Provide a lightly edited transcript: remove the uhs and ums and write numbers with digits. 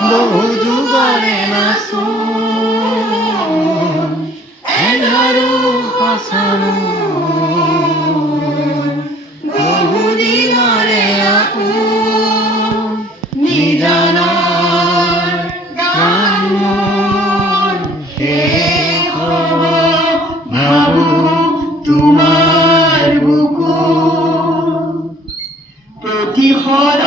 বহু যুগৰে নাচোন এঘাৰো সঁচানো বহু দিনৰে আপোন নিজানাৰ গান মোৰ শেষ হ'ব ভাবোঁ তোমাৰ বুকুত প্ৰতিশোধ